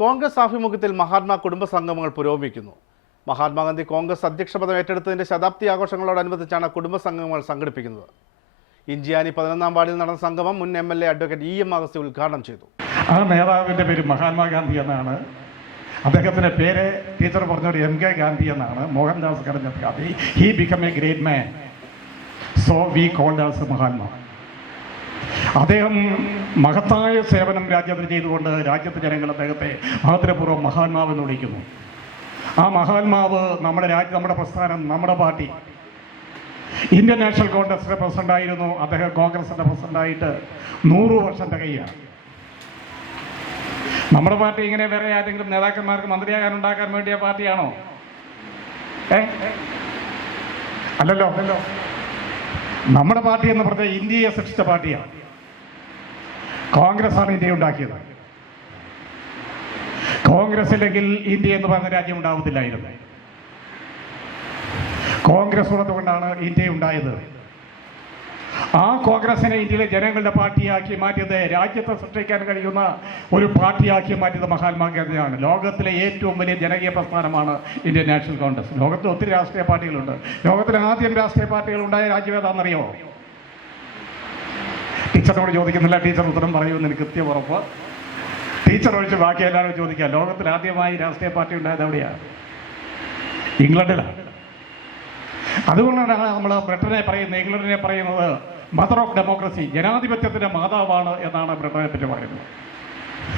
കോൺഗ്രസ് ആഭിമുഖ്യത്തിൽ മഹാത്മാ കുടുംബ സംഗമങ്ങൾ പുരോഗമിക്കുന്നു. മഹാത്മാഗാന്ധി കോൺഗ്രസ് അധ്യക്ഷ പദം ഏറ്റെടുത്തതിന്റെ ശതാബ്ദി ആഘോഷങ്ങളോടനുബന്ധിച്ചാണ് കുടുംബ സംഗമങ്ങൾ സംഘടിപ്പിക്കുന്നത്. ഇഞ്ചിയാനി പതിനൊന്നാം വാർഡിൽ നടന്ന സംഗമം മുൻ M L A advocate E M Agasthi ഉദ്ഘാടനം ചെയ്തു. ആ നേതാവിന്റെ പേര് മഹാത്മാഗാന്ധി എന്നാണ്. അദ്ദേഹത്തിന്റെ പേര് ടീച്ചർ പറഞ്ഞൊരു എം കെ ഗാന്ധി എന്നാണ്. Mohandas Gandhi he become a great man so we called as Mahatma. അദ്ദേഹം മഹത്തായ സേവനം രാജ്യത്തിന് ചെയ്തുകൊണ്ട് രാജ്യത്തെ ജനങ്ങൾ അദ്ദേഹത്തെ മഹത്തരപൂർവം മഹാത്മാവ് എന്ന് വിളിക്കുന്നു. ആ മഹാത്മാവ് നമ്മുടെ രാജ്യം നമ്മുടെ പ്രസ്ഥാനം നമ്മുടെ പാർട്ടി. ഇന്ത്യൻ നാഷണൽ കോൺഗ്രസിന്റെ പ്രസിഡന്റായിരുന്നു അദ്ദേഹം കോൺഗ്രസിന്റെ പ്രസിഡന്റായിട്ട് നൂറ് വർഷം തികയാണ് നമ്മുടെ പാർട്ടി ഇങ്ങനെ വേറെ ആരെങ്കിലും നേതാക്കന്മാർക്ക് മന്ത്രിയാകാൻ ഉണ്ടാക്കാൻ വേണ്ടിയ പാർട്ടിയാണോ? ഏ? അല്ലല്ലോ അല്ലല്ലോ. നമ്മുടെ പാർട്ടി എന്ന് പറഞ്ഞാൽ ഇന്ത്യയെ സൃഷ്ടിച്ച പാർട്ടിയാണ്. കോൺഗ്രസ് ആണ് ഇന്ത്യ ഉണ്ടാക്കിയത്. കോൺഗ്രസ് ഇല്ലെങ്കിൽ ഇന്ത്യ എന്ന് പറഞ്ഞ രാജ്യം ഉണ്ടാവത്തില്ലായിരുന്നു. കോൺഗ്രസ് ഉള്ളതുകൊണ്ടാണ് ഇന്ത്യ ഉണ്ടായത്. ആ കോൺഗ്രസിനെ ഇന്ത്യയിലെ ജനങ്ങളുടെ പാർട്ടിയാക്കി മാറ്റിയത് രാജ്യത്തെ സൃഷ്ടിക്കാൻ കഴിയുന്ന ഒരു പാർട്ടിയാക്കി മാറ്റിയത് മഹാത്മാഗാന്ധിയാണ് ലോകത്തിലെ ഏറ്റവും വലിയ ജനകീയ പ്രസ്ഥാനമാണ് ഇന്ത്യൻ നാഷണൽ കോൺഗ്രസ്. ലോകത്തിൽ ഒത്തിരി രാഷ്ട്രീയ പാർട്ടികളുണ്ട്. ലോകത്തിലെ ആദ്യം രാഷ്ട്രീയ പാർട്ടികൾ ഉണ്ടായ രാജ്യം ഏതാണെന്നറിയോ ടീച്ചറിനോട് ചോദിക്കുന്നില്ല. ടീച്ചർ ഉത്തരം പറയുമെന്ന് എനിക്ക് കൃത്യം ഉറപ്പ്. ടീച്ചർ ഒഴിച്ച് ബാക്കി എല്ലാവരും ചോദിക്കാം. ലോകത്തിൽ ആദ്യമായി രാഷ്ട്രീയ പാർട്ടി ഉണ്ടായത് എവിടെയാണ് ഇംഗ്ലണ്ടിലാണ് അതുകൊണ്ടാണ് നമ്മൾ ബ്രിട്ടനെ പറയുന്നത് ഇംഗ്ലണ്ടിനെ പറയുന്നത് മദർ ഓഫ് ഡെമോക്രസി ജനാധിപത്യത്തിന്റെ മാതാവാണ് എന്നാണ് ബ്രിട്ടനെ പറ്റി പറയുന്നത്.